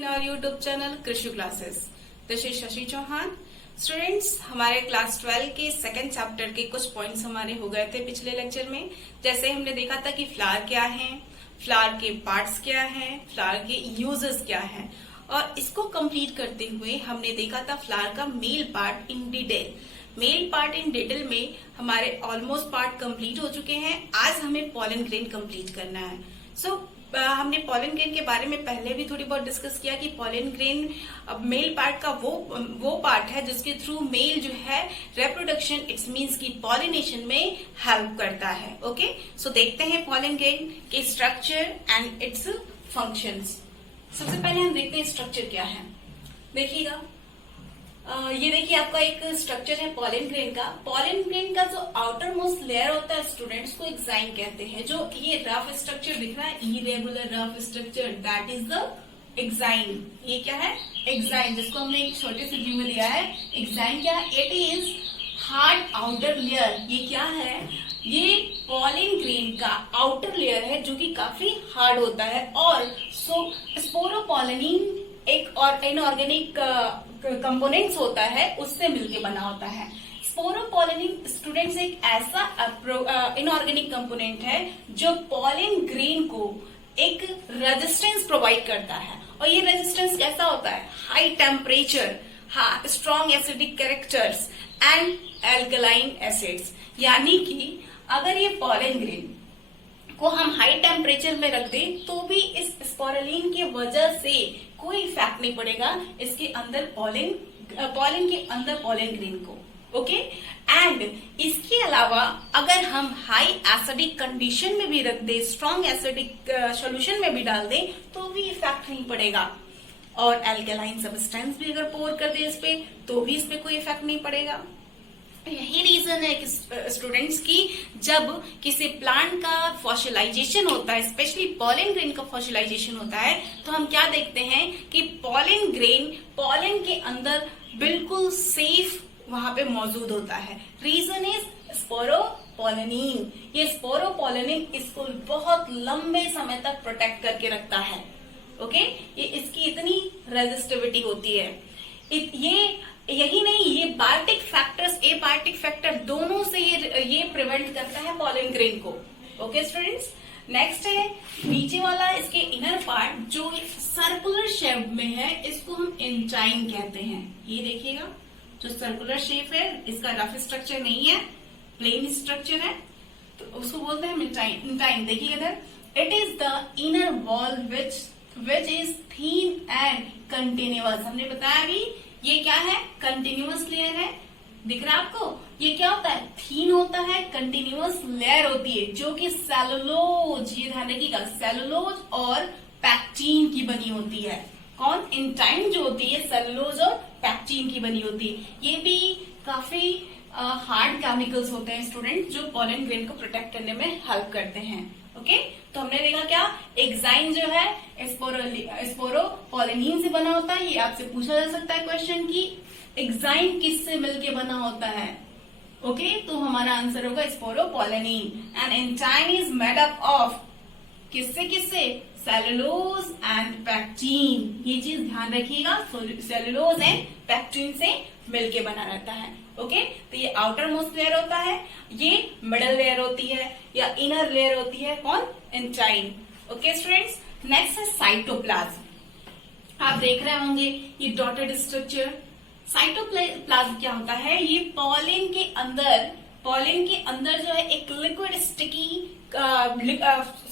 in our YouTube channel Krishu Classes. This is Shashi Chauhan. Students, हमारे class 12 के second chapter के कुछ points हमारे हो गए थे पिछले लेक्चर में। जैसे हमने देखा था कि फ्लावर क्या है, फ्लावर के पार्ट्स क्या हैं, फ्लावर के यूजेस क्या हैं, और इसको कंप्लीट करते हुए हमने देखा था फ्लावर का male part in detail. Male part in detail में हमारे ऑलमोस्ट पार्ट कंप्लीट हो चुके हैं। आज हमें पॉलन ग्रेन कंप्लीट करना है। हमने पॉलन ग्रेन के बारे में पहले भी थोड़ी बहुत डिस्कस किया कि पॉलन ग्रेन मेल पार्ट का वो पार्ट है जिसके थ्रू मेल जो है रिप्रोडक्शन इट्स मींस की पॉलिनेशन में हेल्प करता है। ओके, सो देखते हैं पॉलन ग्रेन के स्ट्रक्चर एंड इट्स फंक्शंस। सबसे पहले हम देखते हैं स्ट्रक्चर क्या है। देखिएगा, ये देखिए आपका एक स्ट्रक्चर है पॉलन ग्रेन का। पॉलन ग्रेन का जो आउटर मोस्ट लेयर होता है स्टूडेंट्स को एक्साइन कहते हैं। जो ये रफ स्ट्रक्चर दिख रहा है, irregular rough structure, that is the exine. ये क्या है? एक्साइन, जिसको हमने एक छोटे से व्यू में लिया है। एक्साइन क्या है? It is hard outer layer. ये क्या है? ये पॉलन ग्रेन का आउटर लेयर है जो कि काफी हार्ड होता है। और स्पोरोपोलिन एक और इनऑर्गेनिक कंपोनेंट्स होता है, उससे मिलके बना होता है। स्पोरोपोलिन स्टूडेंट्स एक ऐसा इनऑर्गेनिक कंपोनेंट है जो पॉलन ग्रेन को एक रेजिस्टेंस प्रोवाइड करता है। और ये रेजिस्टेंस कैसा होता है? High temperature, strong acidic characters and alkaline acids. यानी कि अगर ये पॉलन ग्रेन को हम हाई टेम्परेचर में रख दें तो भी इस स्पोरुलिन की वजह से कोई इफेक्ट नहीं पड़ेगा इसके अंदर पॉलन के अंदर पॉलन ग्रेन को। ओके, एंड इसके अलावा अगर हम हाई एसिडिक कंडीशन में भी रख दें, स्ट्रॉन्ग एसिडिक सॉल्यूशन में भी डाल दें तो भी इफेक्ट नहीं पड़ेगा। और एल्कलाइन सब्सटेंस भी अगर पोर कर दे इस पे तो भी इस पे कोई इफेक्ट नहीं पड़ेगा। यही रीजन है कि स्टूडेंट्स की जब किसी प्लांट का फॉसिलाइजेशन होता है, स्पेशली पॉलन ग्रेन का फॉसिलाइजेशन होता है, तो हम क्या देखते हैं कि पॉलन ग्रेन पॉलन के अंदर बिल्कुल सेफ वहां पे मौजूद होता है। Reason is sporopollenin. ये स्पोरोपोलिन इसको बहुत लंबे समय तक प्रोटेक्ट करके रखता है। ओके, ये इसकी इतनी रेजिस्टिविटी होती है। यही नहीं, ये बायोटिक फैक्टर्स, ए बायोटिक फैक्टर दोनों से ये प्रिवेंट करता है पॉलन ग्रेन को। ओके स्टूडेंट्स, नेक्स्ट है नीचे वाला इसके इनर पार्ट जो सर्कुलर शेप में है, इसको हम इंटाइन कहते हैं। ये देखिएगा, जो सर्कुलर शेप है इसका रफ स्ट्रक्चर नहीं है, प्लेन स्ट्रक्चर है, तो उसको बोलते हैं इंटाइन। देखिए इधर, it is the inner wall which is thin and continuous. हमने बताया अभी ये क्या है? कंटिन्यूअस लेयर है। दिख रहा है आपको? ये क्या होता है? थीन होता है, कंटिन्यूअस लेयर होती है जो कि सेलुलोज, ये ध्यान रखिएगा, सेलुलोज और पैक्टीन की बनी होती है। कौन? इंटाइन जो होती है सेलुलोज और पैक्टीन की बनी होती है। ये भी काफी हार्ड केमिकल्स होते हैं स्टूडेंट, जो पॉलन ग्रेन को प्रोटेक्ट करने में हेल्प करते हैं। ओके, तो हमने देखा क्या? एक्साइन जो है स्पोरोपोलिन से बना होता है। ये आपसे पूछा जा सकता है क्वेश्चन कि एक्साइन किससे मिलके बना होता है। ओके, तो हमारा आंसर होगा sporopollenin. And intine is made up of किससे? Cellulose and pectin. ये चीज ध्यान रखिएगा, सेलुलोज एंड पैक्टीन से मिलके बना रहता है। ओके, तो ये आउटर मोस्ट लेयर होता है, ये मिडल लेयर होती है या इनर लेयर होती है। कौन? इंटाइन। ओके स्टूडेंट्स, नेक्स्ट है साइटोप्लाज्म। आप देख रहे होंगे ये डॉटेड स्ट्रक्चर। साइटोप्लाज्म क्या होता है? ये पॉलन के अंदर जो है एक लिक्विड स्टिकी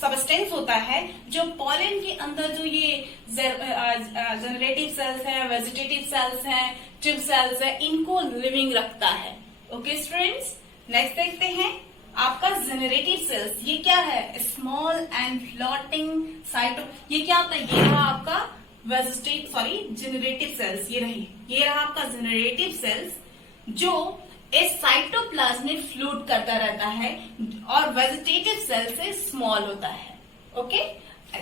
सबस्टेंस होता है जो पॉलन के अंदर जो ये जनरेटिव सेल्स हैं, वेजिटेटिव सेल्स हैं, ट्यूब सेल्स हैं, इनको लिविंग रखता है। ओके स्टूडेंट्स, नेक्स्ट देखते हैं आपका जनरेटिव सेल्स। ये क्या है? Small and floating cyto. ये क्या होता है? ये रहा आपका जनरेटिव सेल्स। ये रहा आपका जनरेटिव सेल्स जो इस साइटोप्लाज्म में फ्लोट करता रहता है और वेजिटेटिव सेल से स्मॉल होता है। ओके,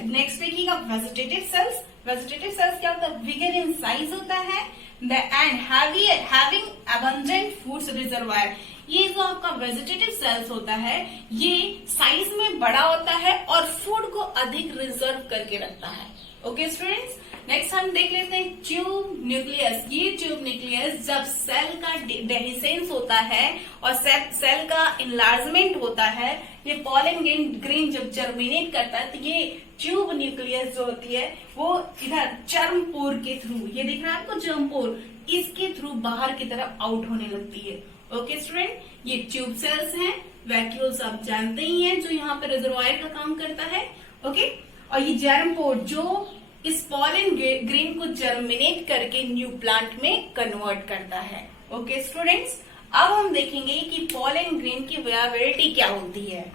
नेक्स्ट देखिएगा वेजिटेटिव सेल्स। वेजिटेटिव सेल्स क्या होता है? बिगर इन साइज होता है and having abundant foods reservoir. ये जो आपका वेजिटेटिव सेल्स होता है ये साइज में बड़ा होता है और फूड को अधिक रिजर्व करके रखता है। ओके स्टूडेंट्स, नेक्स्ट हम देख लेते हैं ट्यूब न्यूक्लियस। ये ट्यूब न्यूक्लियस जब सेल का डेहिसेंस होता है और सेल का इनलार्जमेंट होता है, ये पॉलन ग्रेन जब जर्मिनेट करता है, तो ये ट्यूब न्यूक्लियस जो होती है वो इधर चर्मपोर के थ्रू, ये दिख रहा है आपको चर्मपोर, इसके थ्रू बाहर की तरफ आउट होने लगती है। ओके स्टूडेंट, ये ट्यूब सेल्स हैं, वैक्यूल्स आप जानते ही हैं जो यहाँ पे रिजर्वायर का काम करता है। ओके, और ये जर्मपोर जो इस पॉलन ग्रेन को जर्मिनेट करके न्यू प्लांट में कन्वर्ट करता है। ओके स्टूडेंट्स, अब हम देखेंगे कि पॉलन ग्रेन की वियाबिलिटी क्या होती है।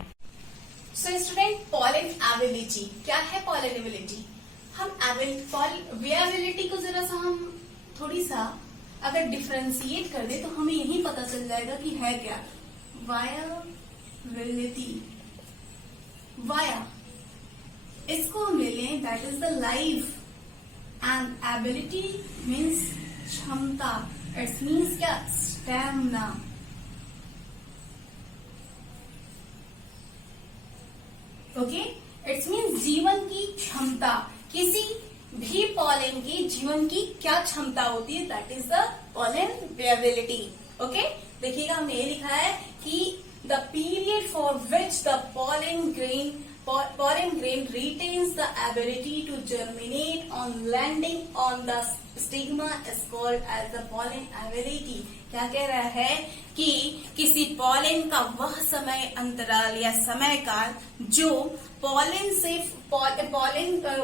सो स्टूडेंट, पॉलन एबिलिटी क्या है? पॉलन एबिलिटी, हम वियाबिलिटी को जरा सा हम थोड़ी सा अगर डिफरेंशिएट कर दे तो हमें यही पता चल जाएगा कि है क्या। वायाबिलिटी, वाया इसको हम ले लें, that is the life, and ability means क्षमता, इट्स मीन्स क्या? स्टैमिना। ओके, इट्स मीन्स जीवन की क्षमता, किसी भी पॉलन की जीवन की क्या क्षमता होती है, that is the pollen viability. Okay, देखिएगा हमने ये लिखा है कि the period for which the pollen grain retains the ability to germinate on landing on the stigma is called as the pollen ability। क्या कह रहा है कि किसी पॉलन का वह समय अंतराल या समय काल जो पॉलन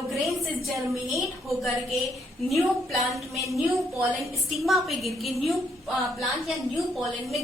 ग्रेन से जर्मिनेट होकर के न्यू प्लांट में, न्यू पॉलन स्टिग्मा पे गिर के न्यू प्लांट या न्यू पॉलन में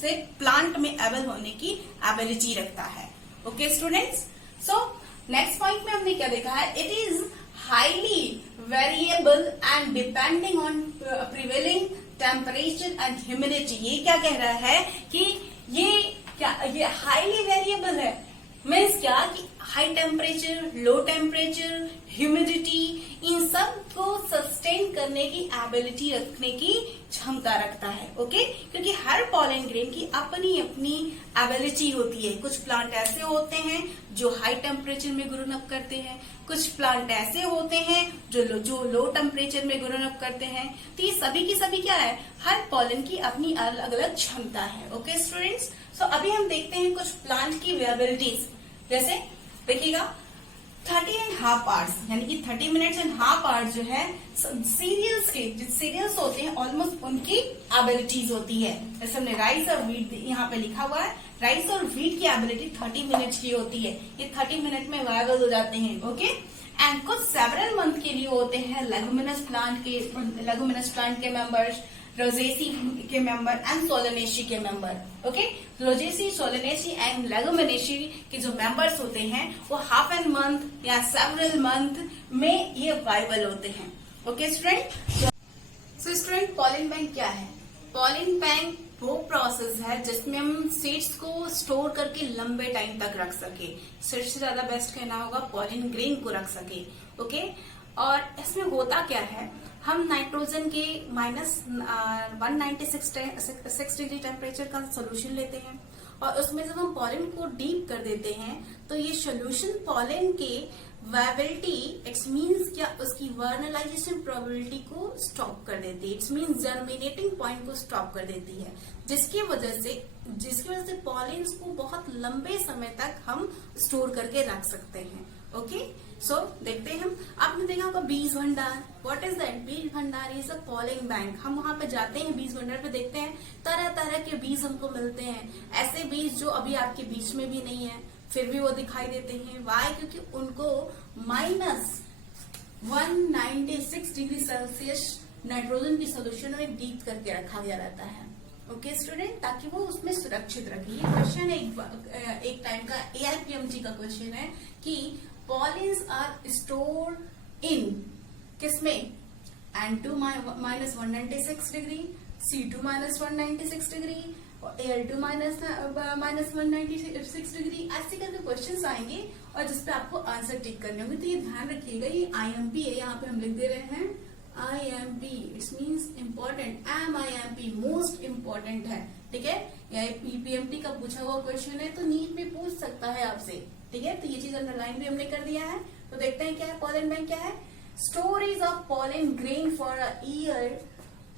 से प्लांट में एबल होने की एबिलिटी रखता है। Okay students, so next point में हमने क्या देखा है? It is highly variable and depending on prevailing temperature and humidity. ये क्या कह रहा है कि ये हाईली वेरिएबल है, मीन्स क्या कि high temperature, low temperature, humidity, इन सब को सस्टेन करने की एबिलिटी रखने की क्षमता रखता है। ओके, क्योंकि हर पॉलन ग्रेन की अपनी अपनी एबिलिटी होती है। कुछ प्लांट ऐसे होते हैं जो हाई टेम्परेचर में ग्रोन अप करते हैं, कुछ प्लांट ऐसे होते हैं जो लो टेम्परेचर में ग्रोन अप करते हैं। तो ये सभी की सभी क्या है? हर पॉलन की अपनी अलग अलग क्षमता है। ओके स्टूडेंट्स, सो अभी हम देखते हैं कुछ प्लांट की वियाबिलिटीज। जैसे देखिएगा 30.5 आवर्स, यानी कि 30 मिनट्स एंड हाफ आवर्स जो है सीरियल्स के, जो सीरियल्स होते हैं ऑलमोस्ट उनकी एबिलिटीज होती है। जैसे हमने राइस और व्हीट यहाँ पे लिखा हुआ है, राइस और व्हीट की एबिलिटी 30 मिनट्स की होती है, ये 30 मिनट में वायबल हो जाते हैं। ओके, एंड कुछ सेवरल मंथ के लिए होते हैं लेगुमिनस प्लांट के मेंबर्स, रोजेसी के मेंबर एंड सोलेनेसी के member. Okay, Rosaceae, Solanaceae and Leguminosae के जो मेंबर्स होते हैं वो हाफ एन मंथ या सेवरल मंथ में ये वायबल होते हैं। Okay student, so student, pollen bank क्या है? पॉलन बैंक वो प्रोसेस है जिसमें हम सीड्स को स्टोर करके लंबे टाइम तक रख सके। सीड्स से ज्यादा बेस्ट कहना होगा पॉलन ग्रेन को रख सके। ओके, और इसमें होता क्या है, हम नाइट्रोजन के -196 डिग्री टेम्परेचर का सोल्यूशन लेते हैं और उसमें जब हम पॉलन को डीप कर देते हैं तो ये सोल्यूशन पॉलन के वायबिलिटी, इट्स मीन्स क्या, उसकी वर्नलाइजेशन प्रोबेबिलिटी को स्टॉप कर देती है। इट्स मीन्स जर्मिनेटिंग पॉइंट को स्टॉप कर देती है, जिसकी वजह से पॉलिन्स को बहुत लंबे समय तक हम स्टोर करके रख सकते हैं। ओके, सो देखते हैं हम। आपने देखा होगा बीज भंडार, व्हाट इज दैट? बीज भंडार इज अ पॉलन बैंक। हम वहां पे जाते हैं, बीज भंडार पे देखते हैं तरह तरह के बीज हमको मिलते हैं, ऐसे बीज जो अभी आपके बीच में भी नहीं है फिर भी वो दिखाई देते हैं। वाई? क्योंकि उनको -196 डिग्री सेल्सियस नाइट्रोजन की सोल्यूशन में डीप करके रखा गया रहता है। ओके स्टूडेंट, ताकि वो उसमें सुरक्षित रखे। ये क्वेश्चन एक टाइम का AIPMG का क्वेश्चन है कि पॉलिन्स आर स्टोर्ड इन किसमें? N2 -196 degree, C2 -196 degree, Al2 -196 degree, ऐसे करके क्वेश्चंस आएंगे और जिसपे आपको आंसर टिक करने होंगे। तो ये ध्यान रखिएगा, ये IMP है, यहाँ पे हम लिख दे रहे हैं IMP, it's means important, MIMP most important है। ठीक है, या PMT का पूछा हुआ क्वेश्चन है तो नीट भी पूछ सकता है आपसे। ठीक है, तो ये चीज अंडरलाइन भी हमने कर दिया है। तो देखते हैं क्या है पॉलन बैंक क्या है। Storage of pollen grain for a year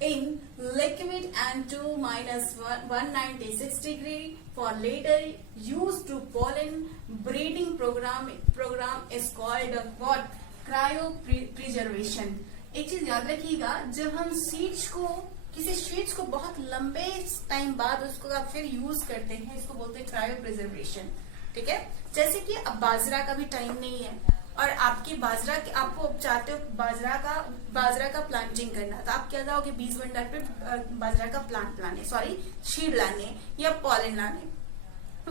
in liquid and to -196 degree for later use to pollen breeding program is called what? Cryo preservation. एक चीज याद रखिएगा, जब हम सीड्स को किसी सीड्स को बहुत लंबे टाइम बाद उसको आप फिर यूज करते हैं, इसको बोलते हैं क्रायो प्रिजर्वेशन। ठीक है, जैसे कि अब बाजरा का भी टाइम नहीं है और आपकी आपको चाहते हो बाजरा का प्लांटिंग करना, तो आप क्या जाओगे बीज भंडार पे बाजरा का प्लांट लाने, सीड लाने या पॉलन लाने।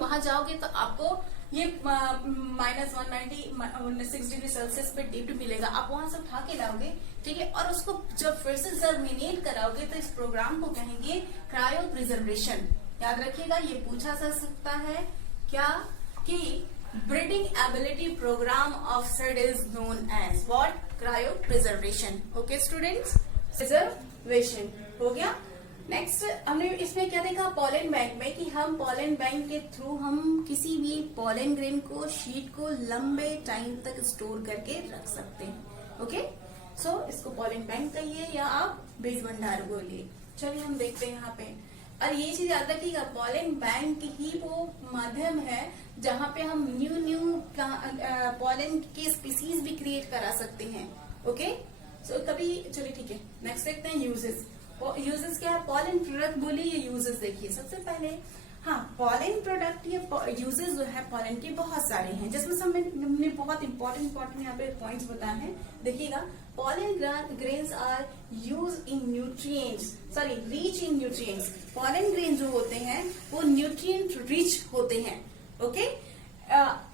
वहां जाओगे तो आपको ये -196 डिग्री सेल्सियस पे डिप्ड मिलेगा, आप वहां से उठा के लाओगे। ठीक है, और उसको जब फिर से जर्मिनेट कराओगे तो इस प्रोग्राम को कहेंगे क्रायो प्रिजर्वेशन। याद रखिएगा, ये पूछा जा सकता है क्या कि breeding ability program of seed is known as what? Cryopreservation. Okay students, preservation हो गया। नेक्स्ट हमने इसमें क्या देखा पॉलन बैंक में, कि हम पॉलन बैंक के थ्रू हम किसी भी पॉलन ग्रेन को शीट को लंबे टाइम तक स्टोर करके रख सकते हैं। ओके, सो इसको पॉलन बैंक कहिए या आप बीज भंडार बोलिए। चलिए हम देखते हैं यहाँ पे, और ये चीज याद रखिएगा, पॉलन बैंक ही वो माध्यम है जहाँ पे हम न्यू पॉलन के स्पीसीज भी क्रिएट करा सकते हैं। ओके, सो कभी चलिए ठीक है, नेक्स्ट देखते हैं यूजेस। यूजेस क्या है? पॉलन प्रोडक्ट बोलिए या यूजेस देखिए। सबसे पहले हाँ, पॉलन प्रोडक्ट या यूजेस जो है पॉलन के बहुत सारे हैं, जिसमें हमने बहुत इंपॉर्टेंट यहाँ पे पॉइंट्स बताए हैं। देखिएगा, pollen grains are use in rich in nutrients. Pollen grain जो होते हैं वो न्यूट्रिएंट रिच होते हैं। ओके,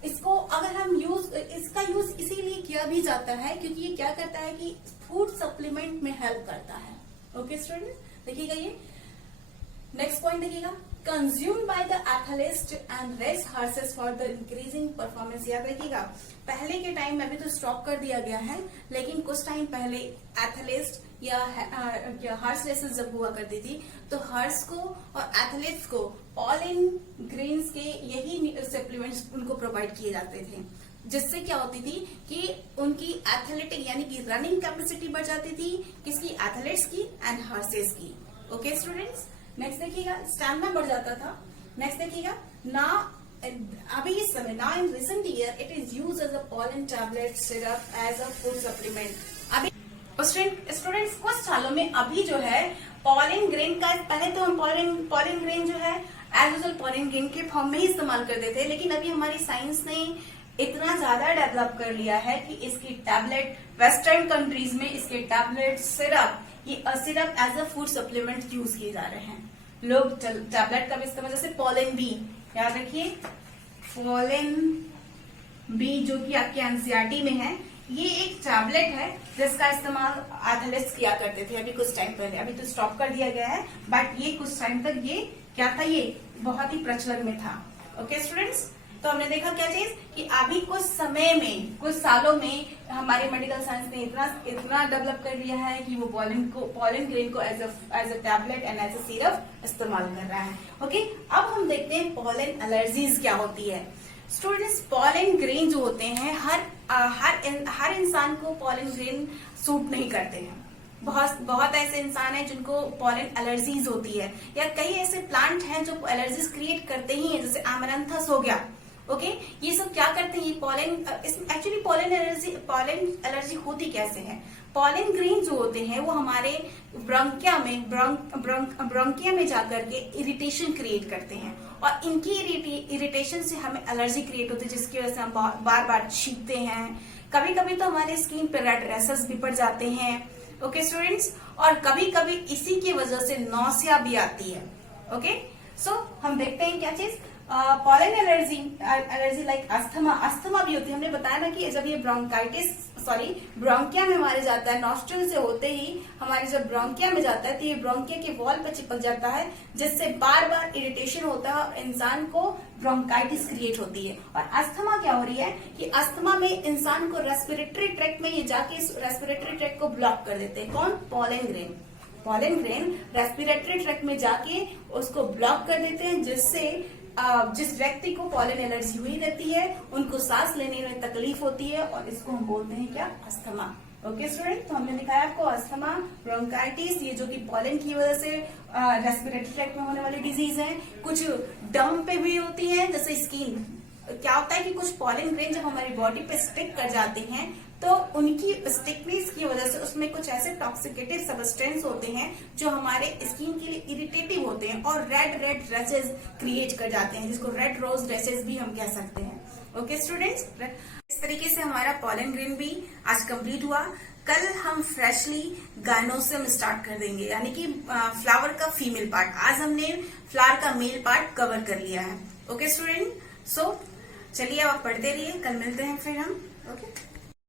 इसको अगर हम इसका यूज इसीलिए किया भी जाता है क्योंकि ये क्या करता है कि फूड सप्लीमेंट में हेल्प करता है। ओके स्टूडेंट, देखिएगा ये नेक्स्ट पॉइंट देखिएगा, consumed by the athletes and race horses for the increasing performance. याद रखिएगा, पहले के टाइम में अभी तो स्टॉप कर दिया गया है, लेकिन कुछ टाइम पहले एथलीस्ट या हॉर्स रेसेस जब हुआ करती थी तो हॉर्स को और एथलीट्स को पॉलन ग्रेन्स के यही सप्लीमेंट्स उनको प्रोवाइड किए जाते थे, जिससे क्या होती थी कि उनकी एथलेटिक यानी कि रनिंग कैपेसिटी बढ़ जाती थी, किसकी? एथलीट्स की एंड हॉर्सेस की। ओके स्टूडेंट्स, नेक्स्ट देखिएगा, स्टैमिना बढ़ जाता था। नेक्स्ट देखिएगा, अभी इस समय ना in recent year it is use as a pollen tablet syrup as a food supplement. अभी स्टूडेंट्स कुछ सालों में अभी जो है पॉलन ग्रेन का, पहले तो हम पॉलन ग्रेन जो है एज यूजुअल पॉलन ग्रेन के फॉर्म में ही इस्तेमाल करते थे, लेकिन अभी हमारी साइंस ने इतना ज्यादा डेवलप कर लिया है कि इसकी टैबलेट वेस्टर्न कंट्रीज में इसके tablet syrup as a food supplement use किए जा रहे हैं। लोग टैबलेट का भी इस्तेमाल, जैसे पॉलन बी, याद रखिए पॉलन बी जो कि आपके एनसीईआरटी में है, ये एक टैबलेट है जिसका इस्तेमाल एथलीट्स किया करते थे अभी कुछ टाइम पहले। अभी तो स्टॉप कर दिया गया है, बट ये कुछ टाइम तक ये क्या था, ये बहुत ही प्रचलन में था। ओके स्टूडेंट्स, तो हमने देखा क्या चीज कि अभी कुछ समय में, कुछ सालों में हमारे मेडिकल साइंस ने इतना डेवलप कर लिया है कि वो पॉलन ग्रेन को as a tablet and as a syrup इस्तेमाल कर रहा है। ओके, अब हम देखते हैं पॉलन एलर्जीज क्या होती है। स्टूडेंट्स, पॉलन ग्रेन जो होते हैं हर इंसान को पॉलन ग्रेन सूट नहीं करते हैं। बहुत ऐसे इंसान हैं जिनको पॉलन एलर्जीज होती है, या कई ऐसे प्लांट हैं जो एलर्जीज क्रिएट करते ही हैं, जैसे एमरैंथस हो गया। ओके, ये सब क्या करते हैं, ये एक्चुअली पॉलन एलर्जी होती कैसे है? पॉलन ग्रेन जो होते हैं वो हमारे ब्रोंकिया में जाकर के इरिटेशन क्रिएट करते हैं, और इनकी इरिटेशन से हमें एलर्जी क्रिएट होती है, जिसकी वजह से हम बार बार छींकते हैं। कभी कभी तो हमारे स्किन पर रेड रैशेस भी पड़ जाते हैं। ओके स्टूडेंट्स, और कभी कभी इसी की वजह से नौसिया भी आती है। ओके, सो हम देखते हैं क्या चीज, पॉलन एलर्जी लाइक अस्थमा भी होती है। हमने बताया ना कि जब ये ब्रोंकिया में हमारे जाता है, नॉस्ट्रल से होते ही हमारे जब ब्रोंकिया में जाता है तो ये ब्रोंकिया के वॉल पर चिपक जाता है, जिससे बार बार इरिटेशन होता है और इंसान को ब्रोंकाइटिस क्रिएट होती है। और अस्थमा क्या हो रही है कि अस्थमा में इंसान को रेस्पिरेटरी ट्रैक्ट में ये जाके रेस्पिरेटरी ट्रैक्ट को ब्लॉक कर देते हैं। कौन? पॉलन ग्रेन रेस्पिरेटरी ट्रैक्ट में जाके उसको ब्लॉक कर देते हैं, जिससे जिस व्यक्ति को पॉलन एलर्जी हुई रहती है उनको सांस लेने में तकलीफ होती है, और इसको हम बोलते हैं क्या? अस्थमा। ओके स्टूडेंट, तो हमने दिखाया आपको अस्थमा, ब्रोंकाइटिस, ये जो कि पॉलन की वजह से रेस्पिरेटरी ट्रैक्ट में होने वाली डिजीज है। कुछ डम पे भी होती है, जैसे स्किन। क्या होता है कि कुछ पॉलन ग्रेन जब हमारी बॉडी पे स्टिक कर जाते हैं तो उनकी स्टिकनेस की वजह से उसमें कुछ ऐसे टॉक्सिकेटिव सब्सटेंस होते हैं जो हमारे स्किन के लिए इरिटेटिव होते हैं और रेड रेड रैशेज क्रिएट कर जाते हैं, जिसको रेड रोज रैशेज भी हम कह सकते हैं। ओके स्टूडेंट्स, इस तरीके से हमारा पॉलन ग्रेन भी आज कंप्लीट हुआ। कल हम फ्रेशली गायनोसियम स्टार्ट कर देंगे, यानी कि फ्लावर का फीमेल पार्ट। आज हमने फ्लावर का मेल पार्ट कवर कर लिया है। ओके स्टूडेंट, सो चलिए अब आप पढ़ते रहिए, कल मिलते हैं फिर हम। ओके।